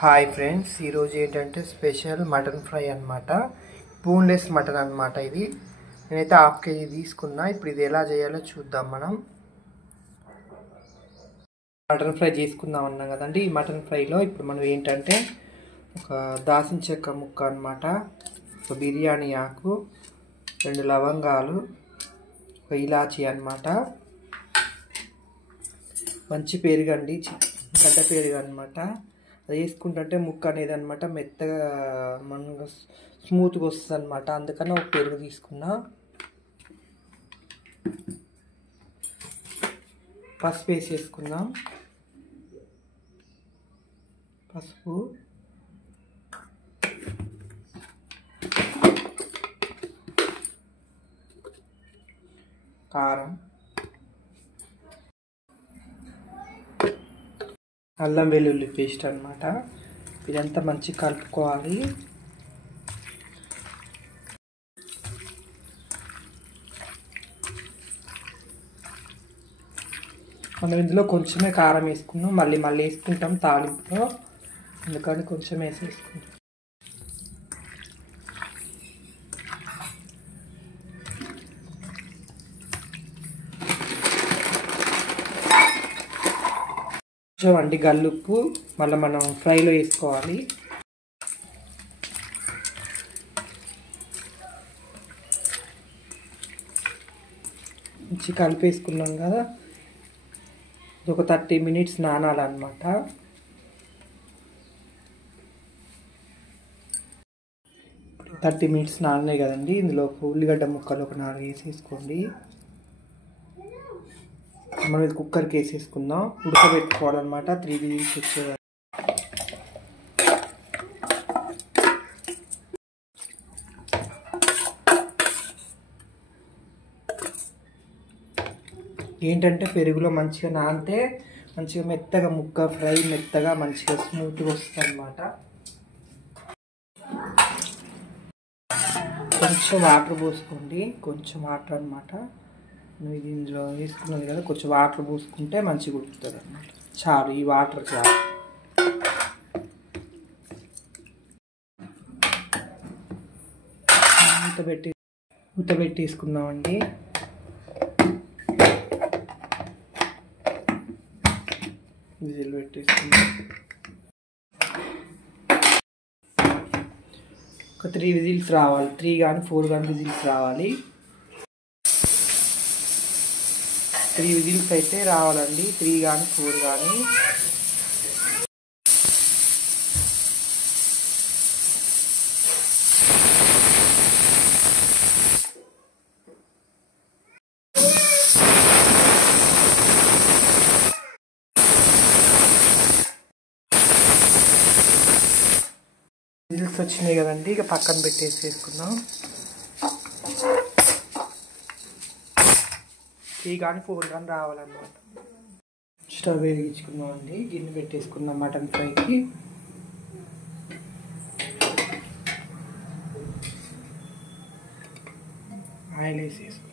Hi friends, ఈరోజు ఏంటంటే special mutton fry అనమాట. బోన్లెస్ మటన్ అనమాట. ఇది నేనైతే హాఫ్ కేజీ తీసుకున్నా. ఇప్పుడు ఇది ఎలా చేయాలో చూద్దాం. మనం మటన్ ఫ్రై చేసుకుందాం అన్నాం కదండి. ఈ మటన్ ఫ్రైలో ఇప్పుడు మనం ఏంటంటే ఒక దాల్చిన చెక్క ముక్క అనమాట, ఒక బిర్యానీ ఆకు, 2 లవంగాలు, ఒక ఇలాచీ అనమాట, మంచి పెరుగు అండి, గడ్డ పెరుగు అనమాట. అది వేసుకుంటుంటే ముక్క అనేది అనమాట మెత్తగా మనకు స్మూత్గా వస్తుంది అనమాట. అందుకని ఒక పెరుగు తీసుకున్నా. పసుపు వేసేసుకుందాం. పసుపు, కారం, అల్లం వెల్లుల్లి పేస్ట్ అనమాట. ఇదంతా మంచిగా కలుపుకోవాలి. మనం ఇందులో కొంచెమే కారం వేసుకున్నాం, మళ్ళీ వేసుకుంటాం తాలింపులో, అందుకని కొంచెం వేసేసుకుంటాం. కొంచెం అండి గల్లుప్పు మళ్ళీ మనం ఫ్రైలో వేసుకోవాలి. మంచి కలిపేసుకున్నాం కదా. ఇది ఒక 30 మినిట్స్ నానాలన్నమాట. నానినాయి కదండి. ఇందులో ఉల్లిగడ్డ ముక్కలు ఒక 4 వేసేసుకోండి. మనం ఇది కుక్కర్కి వేసేసుకుందాం. ఉడకబెట్టుకోవాలన్నమాట. 3 విజిల్స్ వచ్చేది. ఏంటంటే పెరుగులో మంచిగా నానితే మంచిగా మెత్తగా ముక్క ఫ్రై మెత్తగా మంచిగా స్మూత్గా వస్తుంది అన్నమాట. కొంచెం వాటర్ పోసుకోండి, కొంచెం వాటర్ అనమాట. ఇది ఇందులో వేసుకున్నది కదా, కొంచెం వాటర్ పోసుకుంటే మంచిగా ఉడుకుతుంది అన్నమాట. చాలు, ఈ వాటర్ చాలు. మూత పెట్టేసుకుందామండి. విజిల్ పెట్టేసుకుందాం. ఒక 3 విజిల్స్ రావాలి. 3 కానీ 4 కానీ విజిల్స్ రావాలి. 3 విజిల్స్ అయితే రావాలండి. 3 కానీ 4 కానీ. విజిల్స్ వచ్చినాయి కదండి. ఇక పక్కన పెట్టేసుకుందాం. 3 కానీ 4 కానీ రావాలన్నమాట. స్టవ్ వెలిగించుకుందాం అండి. గిన్నె పెట్టేసుకుందాం మటన్ ఫ్రైకి. ఆయిల్ వేసేసుకుందాం.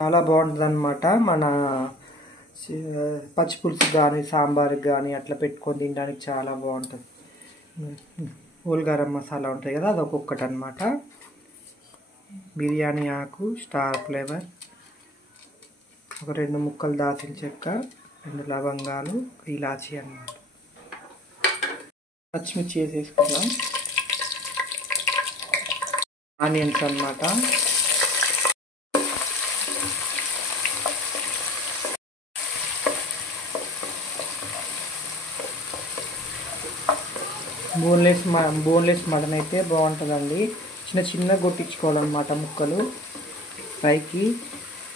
చాలా బాగుంటుంది అనమాట. మన పచ్చిపులుసు కానీ సాంబార్కి కానీ అట్లా పెట్టుకొని తినడానికి చాలా బాగుంటుంది. హోల్ గరం మసాలా ఉంటుంది కదా, అది ఒక్కొక్కటి అనమాట. బిర్యానీ ఆకు, స్టార్ ఫ్లేవర్, ఒక 2 ముక్కలు దాల్చిన చెక్క, 2 లవంగాలు, ఇలాచీ అన్నమాట. పచ్చిమిర్చి వేసేసుకుందాం. ఆనియన్స్ అన్నమాట. బోన్లెస్ మటన్ అయితే బాగుంటుందండి. చిన్న కొట్టించుకోవాలన్నమాట ముక్కలు ఫ్రైకి.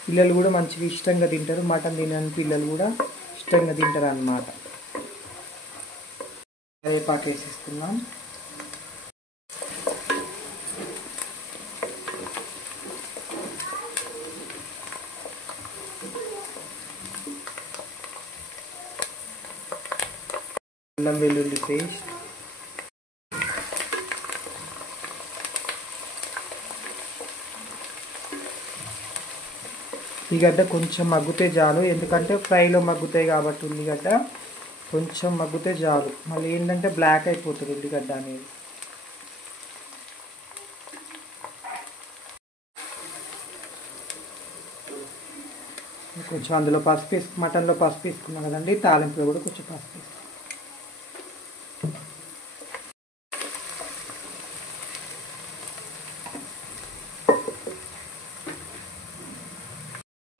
పిల్లలు కూడా మంచిగా ఇష్టంగా తింటారు. మటన్ తినని పిల్లలు కూడా ఇష్టంగా తింటారు అన్నమాట. కరివేపాకు వేసేసుకుందాం. అల్లం వెల్లుల్లి పేస్ట్, ఉల్లిగడ్డ కొంచెం మగ్గితే చాలు, ఎందుకంటే ఫ్రైలో మగ్గుతాయి కాబట్టి ఉల్లిగడ్డ కొంచెం మగ్గితే చాలు. మళ్ళీ ఏంటంటే బ్లాక్ అయిపోతుంది ఉల్లిగడ్డ అనేది. కొంచెం అందులో పసుపు మటన్లో పసుపు వేసుకున్నాం కదండి, తాలింపులో కూడా కొంచెం పసుపు వేసుకున్నాం.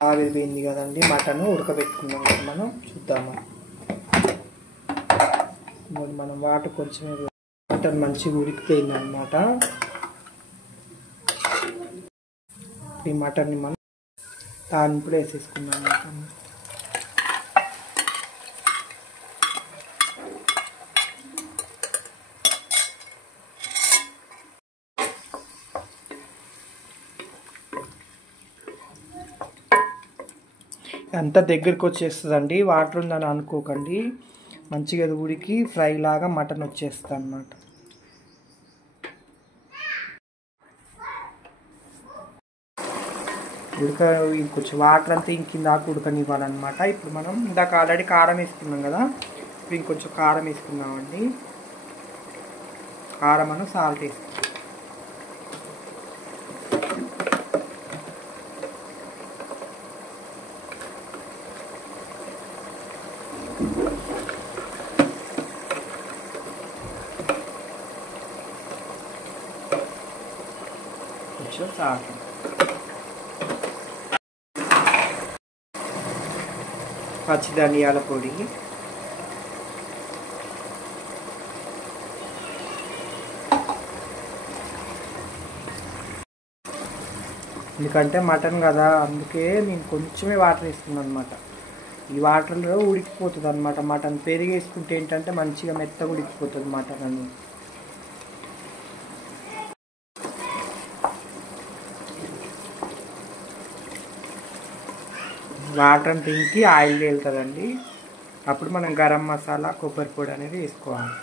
ఆవిరిపోయింది కదండి, మటన్ ఉడకబెట్టుకున్నాం కదా మనం, చూద్దాము. మనం వాటర్ కొంచెం, మటన్ మంచిగా ఉడికిపోయింది అన్నమాట. ఈ మటన్ని మనం తాలింపులో వేసేసుకున్నాం మటన్. అంతా దగ్గరికి వచ్చేస్తుందండి, వాటర్ ఉందని అనుకోకండి. మంచిగా ఉడికి ఫ్రై లాగా మటన్ వచ్చేస్తుంది అన్నమాట. కొంచెం వాటర్ అంతా ఇంకిందాక ఉడకనివ్వాలన్నమాట. ఇప్పుడు మనం ఇందాక ఆల్రెడీ కారం వేసుకున్నాం కదా, ఇప్పుడు ఇంకొంచెం కారం వేసుకున్నామండి. కారం మనం సాల్ట్ వేసుకున్నాం. కొంచెం సాల్ట్, పచ్చి ధనియాల పొడి, ఎందుకంటే మటన్ కదా, అందుకే నేను కొంచెమే వాటర్ వేసుకున్నాను అనమాట. ఈ వాటర్లో ఉడికిపోతుంది అనమాట మటన్. పెరుగు వేసుకుంటే ఏంటంటే మంచిగా మెత్తగా ఉడికిపోతుంది మటన్ అని. వాటర్ అంతా ఇంకి ఆయిల్ తేలుతుందండి, అప్పుడు మనం గరం మసాలా, కొబ్బరి పొడి అనేది వేసుకోవాలి.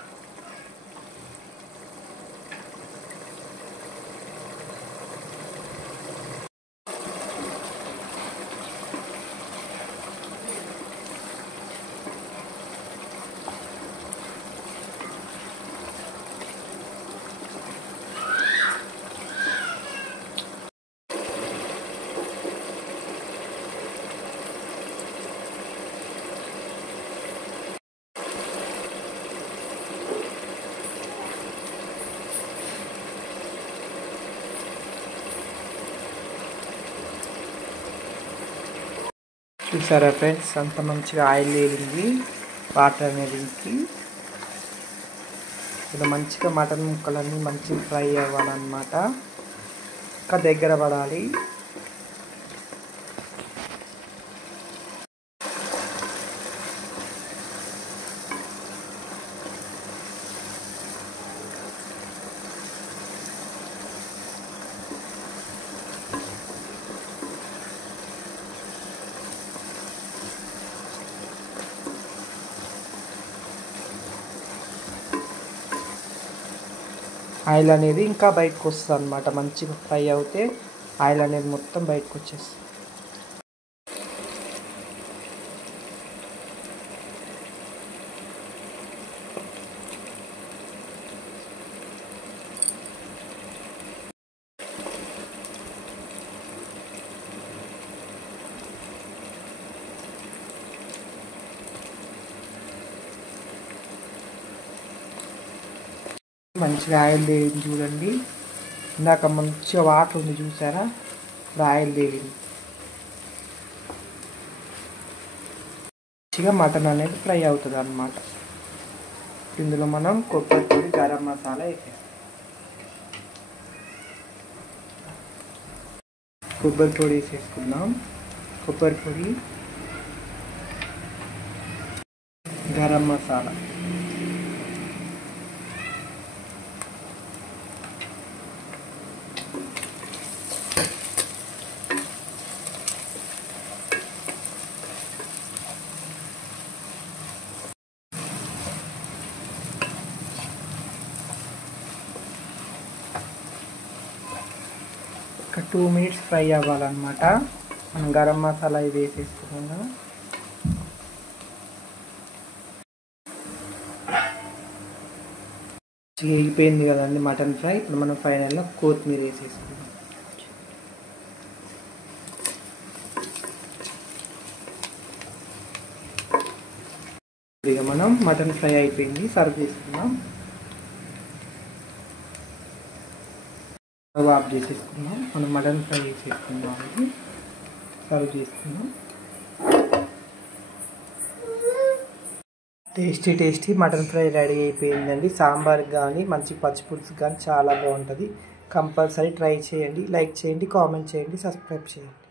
చూసారా ఫ్రెండ్స్, అంత మంచిగా ఆయిల్ వేయింది, వాటర్ అనేది ఇంకి. ఇలా మంచిగా మటన్ ముక్కలన్నీ మంచిగా ఫ్రై అవ్వాలన్నమాట, ఇంకా దగ్గర పడాలి. ఆయిల్ అనేది ఇంకా బయటకు వస్తుంది అన్నమాట. మంచిగా ఫ్రై అవుతే ఆయిల్ అనేది మొత్తం బయటకు వచ్చేస్తుంది. మంచిగా ఆయిల్ తేలింది చూడండి, ఇందాక మంచిగా వాటర్ ఉంది చూసారా, ఇప్పుడు ఆయిల్ తేలింది. మంచిగా మటన్ అనేది ఫ్రై అవుతుంది అన్నమాట. ఇందులో మనం కొబ్బరి పొడి, గరం మసాలా వేసేస్తాం. కొబ్బరి పొడి వేసేసుకుందాం. కొబ్బరి పొడి, గరం మసాలా, ఒక 2 minutes ఫ్రై అవ్వాలన్నమాట. మనం గరం మసాలా ఇది వేసేసుకున్నాం కదా. చిరిగిపోయింది కదండి మటన్ ఫ్రై. ఇప్పుడు మనం ఫైనల్లో కొత్తిమీర వేసేసుకుందాం. ఇక మనం మటన్ ఫ్రై అయిపోయింది, సర్వ్ చేసుకుందాం. స్టవ్ ఆఫ్ చేసేసుకుందాం. మనం మటన్ ఫ్రై చేసేసుకుందాం, సర్వ్ చేసుకుందాం. టేస్టీ మటన్ ఫ్రై రెడీ అయిపోయిందండి. సాంబార్కి కానీ మంచి పచ్చిపులుసు కానీ చాలా బాగుంటుంది. కంపల్సరీ ట్రై చేయండి. లైక్ చేయండి, కామెంట్ చేయండి, సబ్స్క్రైబ్ చేయండి.